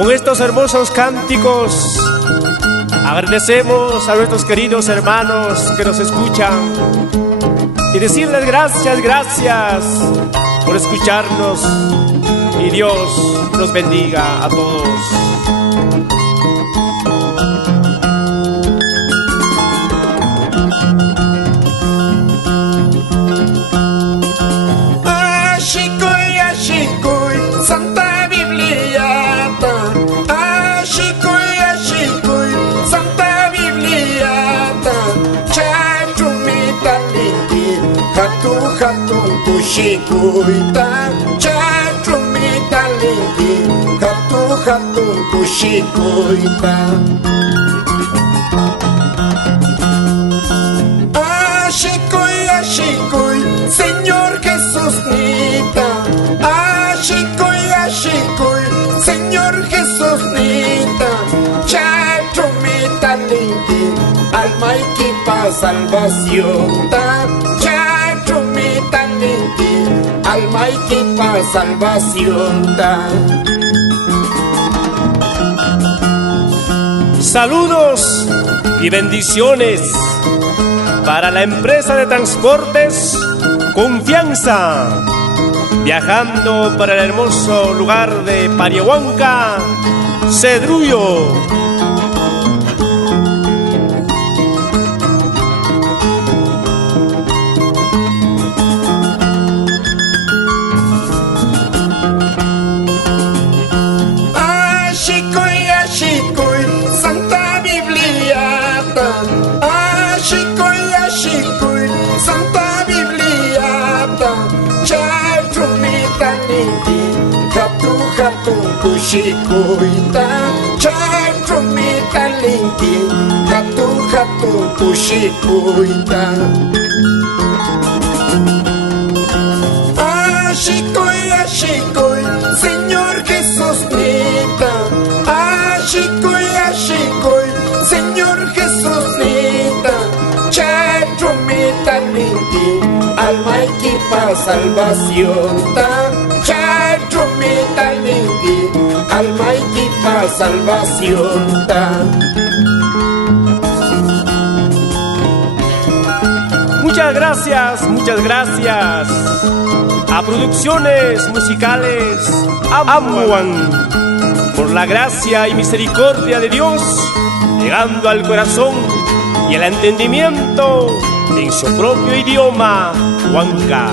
con estos hermosos cánticos agradecemos a nuestros queridos hermanos que nos escuchan y decirles gracias, gracias por escucharnos y Dios los bendiga a todos. Santa Bibliata, ashikoy, Santa Bibliata, chachumita linki, hatun kushikuita, chachumita linki, hatun kushikuita. Ashikoy, Señor Jesús nita, Ashikoy, Señor Jesús nita, chachumita linki, alma y pa salvación ta, chachumita linki, alma y pa salvación ta. Saludos y bendiciones para la empresa de transportes Confianza, viajando para el hermoso lugar de Pariahuanca, Cedrullo. Ashikoy, Santa Bibliata, Ashikoy, Santa Bibliata, chachumita linki, hatun kushikuita, chachumita linki, hatun kushikuita. Ashikoy, Señor Jesús nita, ashikoy, Señor Jesús nita, chachumita linki, alma y pa salvación ta, chachumita linki, alma y pa salvación ta. Muchas gracias a Producciones Musicales Amuan por la gracia y misericordia de Dios, llegando al corazón y al entendimiento en su propio idioma, Huanca.